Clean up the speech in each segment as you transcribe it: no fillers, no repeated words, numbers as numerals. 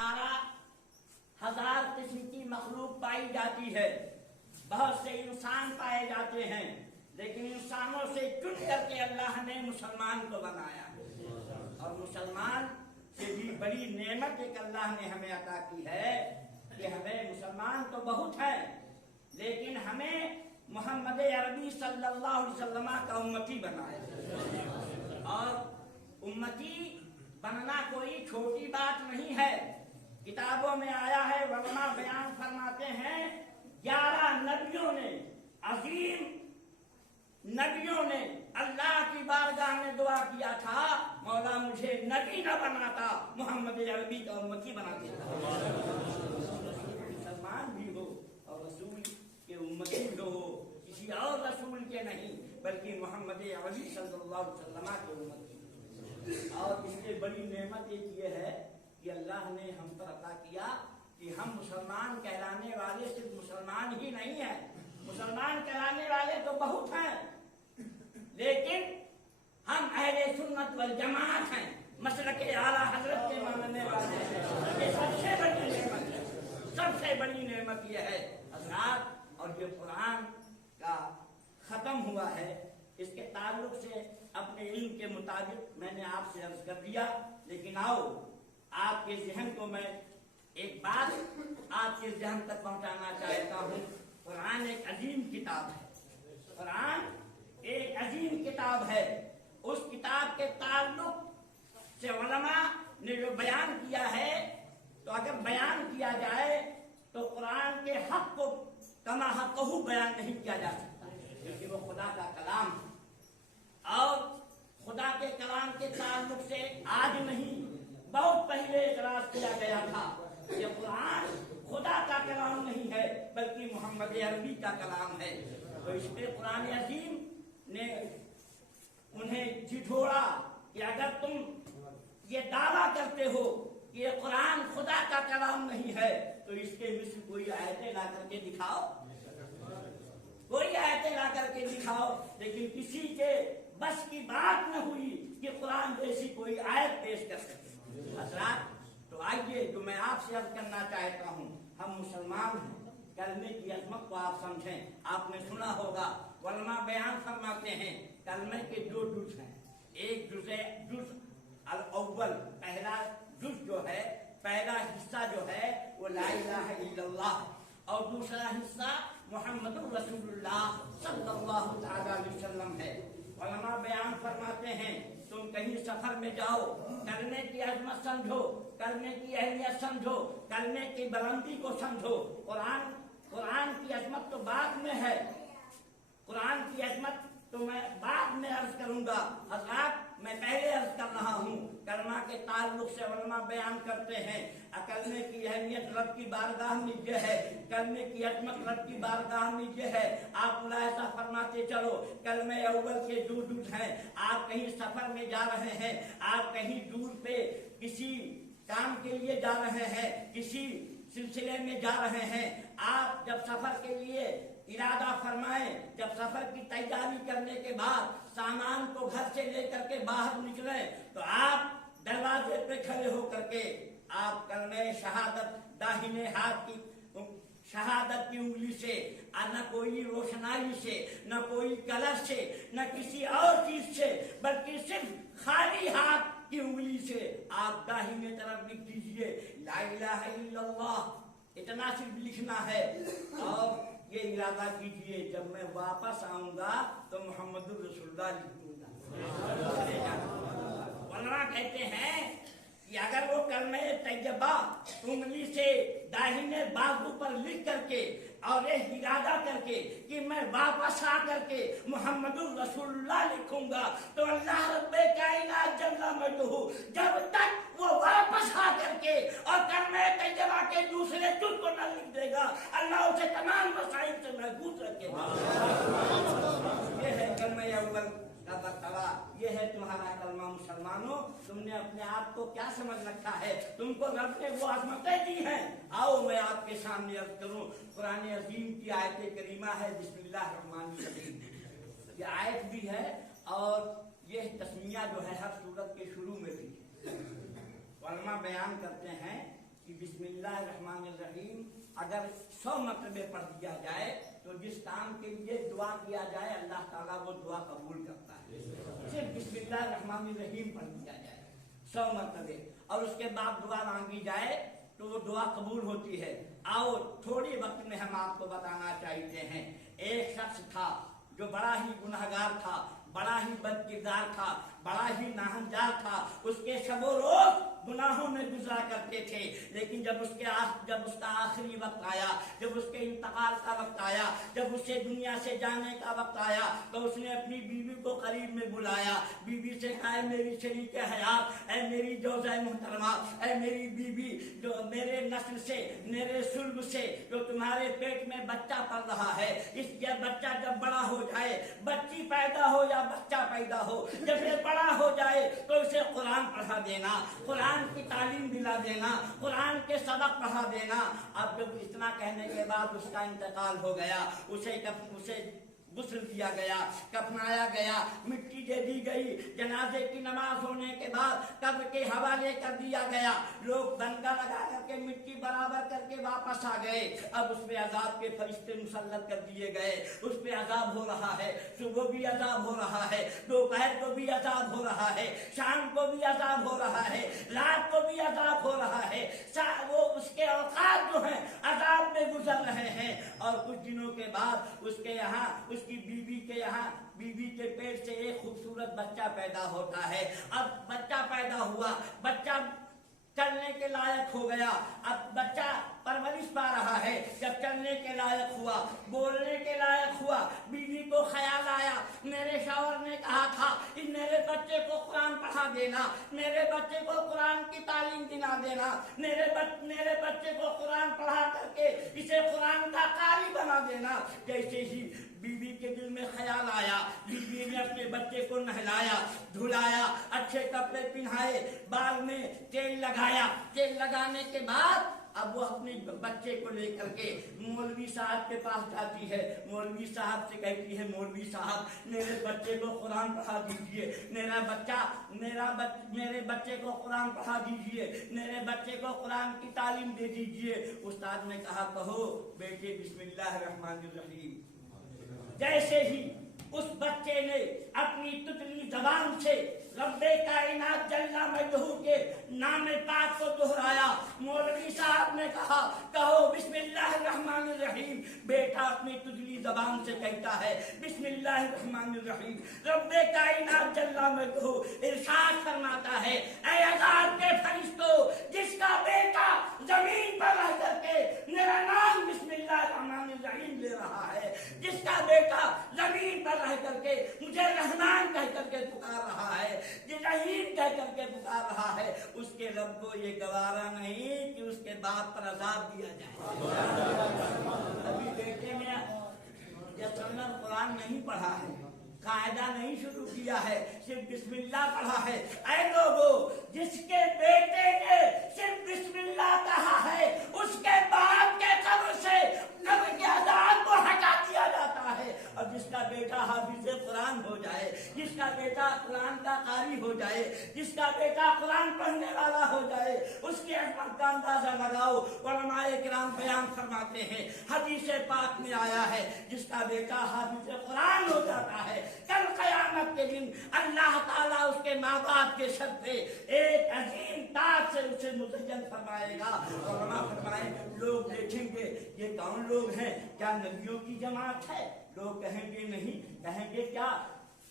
18,000 قسم کی مخلوق پائی جاتی ہے، بہت سے انسان پائے جاتے ہیں، لیکن انسانوں سے چن کر کے اللہ نے مسلمان کو بنایا ہے۔ اور مسلمان سے بھی بڑی نعمت ایک اللہ نے ہمیں عطا کی ہے کہ ہمیں مسلمان تو بہت ہیں، لیکن ہمیں محمد عربی صلی اللہ علیہ وسلم کا امتی بنایا۔ اور امتی بننا کوئی چھوٹی بات نہیں ہے، کتابوں میں آیا ہے، علماء بیان فرماتے ہیں 11 نبیوں نے، عظیم نبیوں نے اللہ کی بارگاہ میں دعا کیا تھا، مولا مجھے نبی نہ بناتا، محمد عربی کا امتی بنا دیتا۔ مسلمان بھی ہو اور رسول کے امتی بھی ہو، کسی اور رسول کے نہیں بلکہ محمد عربی صلی اللہ علیہ وسلم کے امتی۔ اور اس سے بڑی نعمت ایک یہ ہے کہ اللہ نے ہم پر عطا کیا کہ ہم مسلمان کہلانے والے صرف مسلمان ہی نہیں ہیں، مسلمان کہلانے والے تو بہت ہیں، لیکن ہم اہل سنت والجماعت ہیں، مسلک اعلیٰ حضرت کے ماننے والے ہیں۔ یہ سب سے بڑی نعمت ہے، سب سے بڑی نعمت یہ ہے حضرات۔ اور یہ قرآن کا ختم ہوا ہے، اس کے تعلق سے اپنے علم کے مطابق میں نے آپ سے عرض کر دیا، لیکن آؤ آپ کے ذہن کو میں ایک بات آپ کے ذہن تک پہنچانا چاہتا ہوں۔ قرآن ایک عظیم کتاب ہے، قرآن ایک عظیم کتاب ہے، اس کتاب کے تعلق سے علماء نے جو بیان کیا ہے، تو اگر بیان کیا جائے تو قرآن کے حق کو کما حقہ بیان نہیں کیا جا سکتا، کیونکہ وہ خدا کا کلام ہے۔ اور خدا کے کلام کے تعلق سے آج نہیں، بہت پہلے اعتراض کیا گیا تھا، یہ قرآن خدا کا کلام نہیں ہے بلکہ محمد عربی کا کلام ہے۔ تو اس پہ قرآن عظیم نے انہیں جھجھوڑا کہ اگر تم یہ دعویٰ کرتے ہو کہ یہ قرآن خدا کا کلام نہیں ہے تو اس کے مثل کوئی آیتیں لا کر کے دکھاؤ، کوئی آیتیں لا کر کے دکھاؤ۔ لیکن کسی کے بس کی بات نہ ہوئی کہ قرآن جیسی کوئی آیت پیش کر سکے۔ حضرات تو آئیے، جو میں آپ سے عرض کرنا چاہتا ہوں، ہم مسلمان ہیں، کلمے کی عظمت کو آپ سمجھیں۔ آپ نے سنا ہوگا علماء بیان فرماتے ہیں کلمے کے 2 جز ہیں، ایک جز الاول، پہلا جز جو ہے، پہلا حصہ جو ہے وہ لا الہ الا اللہ، اور دوسرا حصہ محمد رسول اللہ صلی اللہ تعالی علیہ وسلم ہے۔ علماء بیان فرماتے ہیں تم کہیں سفر میں جاؤ، کلمے کی عظمت سمجھو، کلمے کی اہمیت سمجھو، کلمے کی بلندی کو سمجھو۔ قرآن کی عظمت تو بعد میں ہے، قرآن کی عظمت تو میں بعد میں عرض کروں گا۔ حضرات میں پہلے عرض کر رہا ہوں، کلمہ کے تعلق سے علماء بیان کرتے ہیں کلمے کی اہمیت رب کی بارگاہ میں یہ ہے، کلمے کی عظمت رب کی بارگاہ میں یہ ہے۔ آپ ملاحظہ فرماتے چلو، کلمے اول کے 2 جز ہیں۔ آپ کہیں سفر میں جا رہے ہیں، آپ کہیں دور پہ کسی کام کے لیے جا رہے ہیں، کسی سلسلے میں جا رہے ہیں، آپ جب سفر کے لیے ارادہ فرمائیں، جب سفر کی تیاری کرنے کے بعد سامان کو گھر سے لے کر کے باہر نکلیں تو آپ دروازے پہ کھڑے ہو کر کے آپ کلمہ شہادت داہنے ہاتھ کی شہادت کی انگلی سے، نہ کوئی روشنائی سے، نہ کوئی کلر سے، نہ کسی اور چیز سے، بلکہ صرف خالی ہاتھ کی انگلی سے آپ داہنے طرف لکھ دیجئے لا الہ الا اللہ، اتنا صرف لکھنا ہے، اور یہ ارادہ کیجئے جب میں واپس آؤں گا تو محمد رسول اللہ لکھوں گا۔ علماء کہتے ہیں کہ اگر وہ کلمہ طیبہ انگلی سے داہنے بازو پر لکھ کر کے اور یہ ارادہ کر کے کہ میں واپس آ کر کے محمد رسول اللہ لکھوں گا، تو اللہ رب کائنات جل مجدہ جب تک وہ واپس آ کر کے اور کلمہ طیبہ کے دوسرے جز کو نہ لکھ دے گا، اللہ اسے تمام مسائل سے محفوظ رکھے گا۔ یہ ہے کلمہ اول کا مرتبہ، یہ ہے تمہارا کلمہ۔ مسلمانوں، تم نے اپنے آپ کو کیا سمجھ رکھا ہے؟ تم کو رب نے وہ عظمتیں دی ہیں۔ آؤ میں آپ کے سامنے عرض کروں، قرآن عظیم کی آیت کریمہ ہے، بسم اللہ الرحمن الرحیم۔ یہ آیت بھی ہے اور یہ تسمیہ جو ہے ہر سورت کے شروع میں بھی ہے۔ علماء بیان کرتے ہیں کہ بسم اللہ الرحمن الرحیم اگر 100 مرتبے پڑھ دیا جائے تو جس کام کے لیے دعا کیا جائے اللہ تعالیٰ وہ دعا قبول کرتا ہے. صرف بسم اللہ الرحمن الرحیم پڑھ دیا جائے 100 مرتبے اور اس کے بعد دعا مانگی جائے تو وہ دعا قبول ہوتی ہے. آؤ تھوڑی وقت میں ہم آپ کو بتانا چاہتے ہیں. ایک شخص تھا جو بڑا ہی گنہگار تھا, بڑا ہی بد کردار تھا, بڑا ہی ناہنجار تھا. اس کے شب و روز گناہوں میں گزرا کرتے تھے, لیکن جب اس کا آخری وقت آیا, جب اس کے انتقال کا وقت آیا, جب اسے دنیا سے جانے کا وقت آیا تو اس نے اپنی بیوی کو قریب میں بلایا. بیوی سے کہا, اے میری شریک حیات, اے میری جوزہ محترمہ, اے میری بیوی جو میرے نسل سے, میرے سلب سے جو تمہارے پیٹ میں بچہ پل رہا ہے, اس بچہ جب بڑا ہو جائے, بچی پیدا ہو یا بچہ پیدا ہو, جب یہ بڑا ہو جائے تو اسے قرآن پڑھا دینا, قرآن کی تعلیم دلا دینا, قرآن کے سبق پڑھا دینا. اب جب اتنا کہنے کے بعد اس کا انتقال ہو گیا, اسے غسل دیا گیا, کفنایا گیا, مٹی دے دی گئی, جنازے کی نماز ہونے کے بعد قبر کے حوالے کر دیا گیا. لوگ دنگا لگا کر کے مٹی برابر کر کے واپس آ گئے. اب اس پہ عذاب کے فرشتے مسلط کر دیے گئے. اس پہ عذاب ہو رہا ہے, صبح بھی عذاب ہو رہا ہے, دوپہر کو بھی عذاب ہو رہا ہے, شام کو بھی عذاب ہو رہا ہے, رات کو بھی عذاب ہو رہا ہے. وہ اس کے اوقات جو ہیں عذاب میں گزر رہے ہیں. اور کچھ دنوں کے بعد اس کے یہاں, اس کی بیوی کے یہاں, بیوی کے پیٹ سے ایک خوبصورت بچہ پیدا ہوتا ہے. اب بچہ پیدا ہوا, بچہ چلنے کے لائق ہو گیا. اب بچہ پرورش پا رہا ہے. جب چلنے کے لائق ہوا, بولنے کے لائق ہوا, بیوی کو خیال آیا, میرے شوہر نے کہا تھا کہ میرے بچے کو قرآن پڑھا دینا, میرے بچے کو قرآن کی تعلیم دلا دینا, میرے بچے کو قرآن پڑھا کر کے اسے قرآن کا قاری بنا دینا. جیسے ہی بیوی کے دل میں خیال آیا, بیوی نے اپنے بچے کو نہلایا, دھلایا, اچھے کپڑے پہنائے, بال میں تیل لگایا. تیل لگانے کے بعد اب وہ اپنے بچے کو لے کر کے مولوی صاحب کے پاس جاتی ہے. مولوی صاحب سے کہتی ہے, مولوی صاحب میرے بچے کو قرآن پڑھا دیجئے, میرے بچے کو قرآن پڑھا دیجئے, میرے بچے کو قرآن کی تعلیم دے دیجئے. استاد نے کہا, کہو بیٹے بسم اللہ الرحمن الرحیم. جیسے ہی اس بچے نے اپنی تتلی زبان سے رب کائنات جل مجدہ کے نام پاک کو دہرایا, مولوی صاحب نے کہا, کہو بسم اللہ الرحمن الرحیم. بیٹا اپنی تتلی زبان سے کہتا ہے بسم اللہ الرحمن الرحیم. رب کائنات جل مجدہ ارشاد فرماتا ہے, اے عذاب کے فرشتوں, جس کا بیٹا زمین پر رہ کر کے میرا نام بسم اللہ الرحمن الرحیم لے رہا ہے, جس کا بیٹا زمین پر رہ کر کے مجھے رحمان کہہ کر کے پکار رہا ہے, رحیم کہہ کر کے پکار رہا ہے, اس کے رب کو یہ گوارا نہیں کہ اس کے باپ پر عذاب دیا جائے. ابھی بیٹے نے جسمن قرآن نہیں پڑھا ہے, قاعدہ نہیں شروع کیا ہے, صرف بسم اللہ پڑھا ہے. اے لوگوں, جس کے بیٹے نے صرف بسم اللہ کہا ہے اس کے باپ کے قبر سے قبر کے عذاب کو ہٹا دیا جاتا ہے. اور جس کا بیٹا حافظ قرآن ہو جائے, جس کا بیٹا قرآن کا قاری ہو جائے, جس کا بیٹا قرآن پڑھنے والا ہو جائے, اس کی عظمت کا اندازہ لگاؤ. علماء کرام بیان فرماتے ہیں, حدیث پاک میں آیا ہے, جس کا بیٹا حافظ قرآن ہو جاتا ہے, کل قیامت کے دن اللہ تعالیٰ اس کے ماں باپ کے سر پہ ایک عظیم تاج سے اسے مزین فرمائے گا. علماء فرمائے, لوگ دیکھیں گے یہ کون لوگ ہیں, کیا نبیوں کی جماعت ہے؟ لوگ کہیں گے نہیں. کہیں گے کیا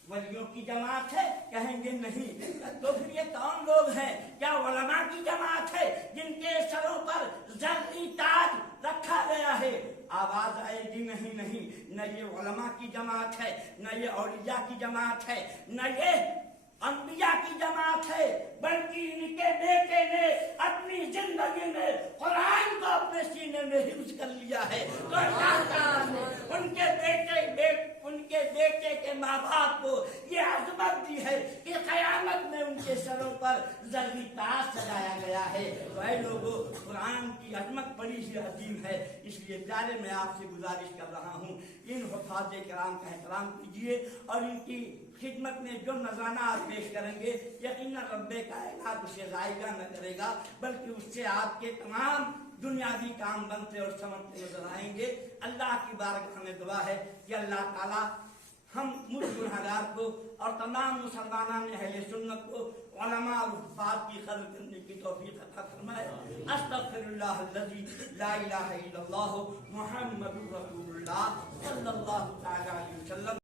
ولیوں کی جماعت ہے؟ کہیں گے نہیں. تو پھر یہ کون لوگ ہیں؟ کیا علماء کی جماعت ہے جن کے سروں پر زرعی تاج رکھا گیا ہے؟ آواز آئے گی نہیں نہیں, نہ یہ علماء کی جماعت ہے, نہ یہ اولیاء کی جماعت ہے, نہ یہ انبیاء کی جماعت ہے, بلکہ ان کے بیٹے نے اپنی زندگی میں قرآن کو اپنے سینے میں حفظ کر لیا ہے. تو اللہ تعالیٰ نے ان کے بیٹے کے کے ماں باپ کو یہ عظمت دی ہے کہ قیامت میں ان کے سروں پر زرعی تاج سجایا گیا ہے۔ تو اے لوگوں، قرآن کی عظمت بڑی ہی عظیم ہے، اس لیے پیارے میں آپ سے گزارش کر رہا ہوں ان حفاظ کرام کا احترام کیجیے اور ان کی خدمت میں جو نذرانہ آپ پیش کریں گے یقیناً رب کائنات اسے ضائع نہ کرے گا، بلکہ اس سے آپ کے تمام دنیاوی کام بنتے اور سمجھتے نظر آئیں گے۔ اللہ کی بارگاہ میں دعا ہے کہ اللہ تعالیٰ ہم مجھ گنہگار کو اور تمام مسلمانان اہل سنت کو علماء اور حفاظ کی قدر کرنے کی توفیق عطا فرمائے۔ استغفر اللہ الذی لا الہ الا اللہ محمد رسول اللہ صلی اللہ تعالی علیہ وسلم۔